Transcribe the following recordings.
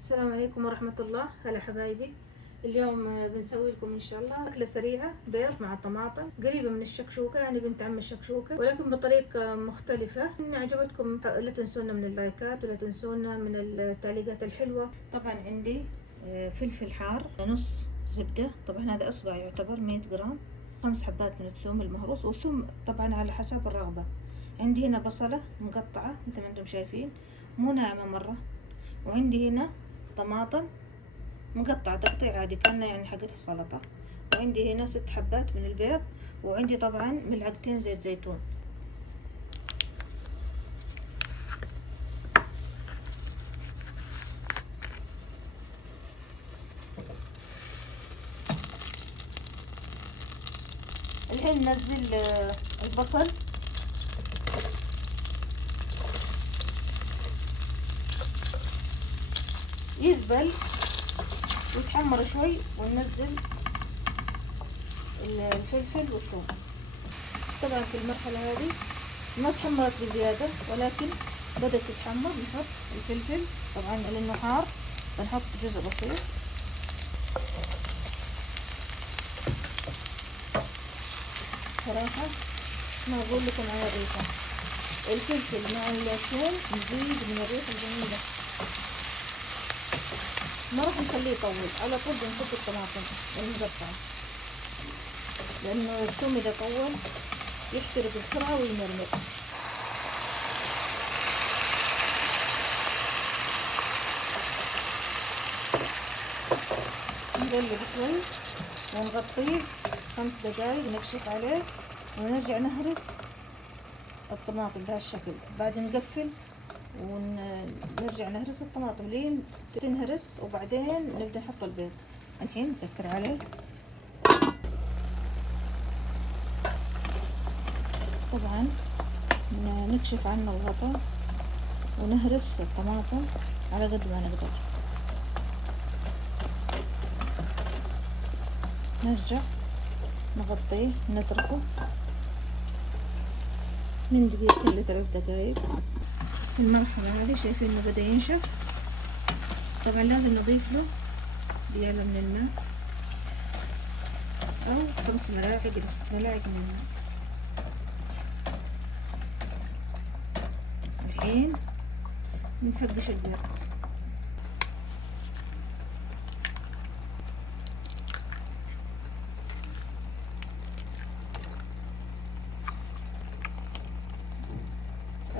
السلام عليكم ورحمة الله. هلا حبايبي، اليوم بنسوي لكم ان شاء الله أكلة سريعة، بيض مع طماطم، قريبة من الشكشوكة، يعني بنت عم الشكشوكة ولكن بطريقة مختلفة. إن عجبتكم لا تنسونا من اللايكات ولا تنسونا من التعليقات الحلوة. طبعا عندي فلفل حار، نص زبدة، طبعا هذا أصبع يعتبر 100 جرام، 5 حبات من الثوم المهروس، والثوم طبعا على حسب الرغبة. عندي هنا بصلة مقطعة مثل ما انتم شايفين، مو ناعمة مرة. وعندي هنا طماطم مقطعة تقطيع عادي كأنه يعني حقت السلطة. وعندي هنا 6 حبات من البيض. وعندي طبعا ملعقتين زيت زيتون. الحين ننزل البصل، يذبل ويتحمر شوي، وننزل الفلفل والثوم. طبعا في المرحلة هذه ما تحمرت بزيادة، ولكن بدأت تتحمر. نحط الفلفل طبعا لأنه حار، بنحط جزء بسيط. صراحة ما أقول لكم على الريحة، الفلفل مع الثوم مزيد من الريحة الجميلة. ما راح نخليه يطول، على طول بنحط الطماطم المقطعة، لأنه الثوم إذا طول يحترق بسرعة ويمرمر. نقلب شوي ونغطيه 5 دقايق، نكشف عليه ونرجع نهرس الطماطم بهالشكل. بعدين نقفل ونرجع نهرس الطماطم لين تنهرس، وبعدين نبدأ نحط البيض. الحين نسكر عليه. طبعا نكشف عنه الغطاء ونهرس الطماطم على قد ما نقدر. نرجع نغطيه، نتركه من دقيقتين ل3 دقايق. في المرحلة هذه شايفين انه بدأ ينشف. طبعا لازم نضيف له ديالة من الماء، او 5 ملاعق إلى 6 ملاعق من الماء. الحين نفقش البيض.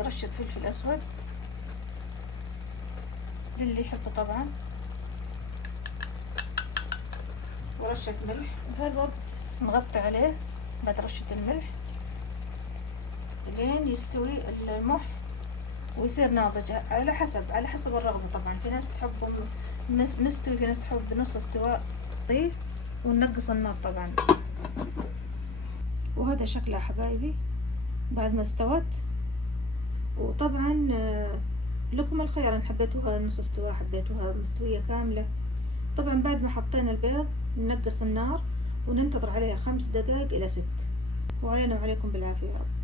رشة فلفل أسود للي يحبه طبعا، ورشة ملح. بهالوقت نغطي عليه بعد رشة الملح لين يستوي المح ويصير ناضج، على حسب الرغبة. طبعا في ناس تحب مستوي، في ناس تحب بنص استواء طيب، وننقص النار طبعا. وهذا شكلها حبايبي بعد ما استوت. وطبعا لكم الخيار ان حبيتوها نص استواء، حبيتوها مستوية كاملة. طبعا بعد ما حطينا البيض ننقص النار وننتظر عليها 5 دقائق إلى 6. وعلينا وعليكم بالعافية يا رب.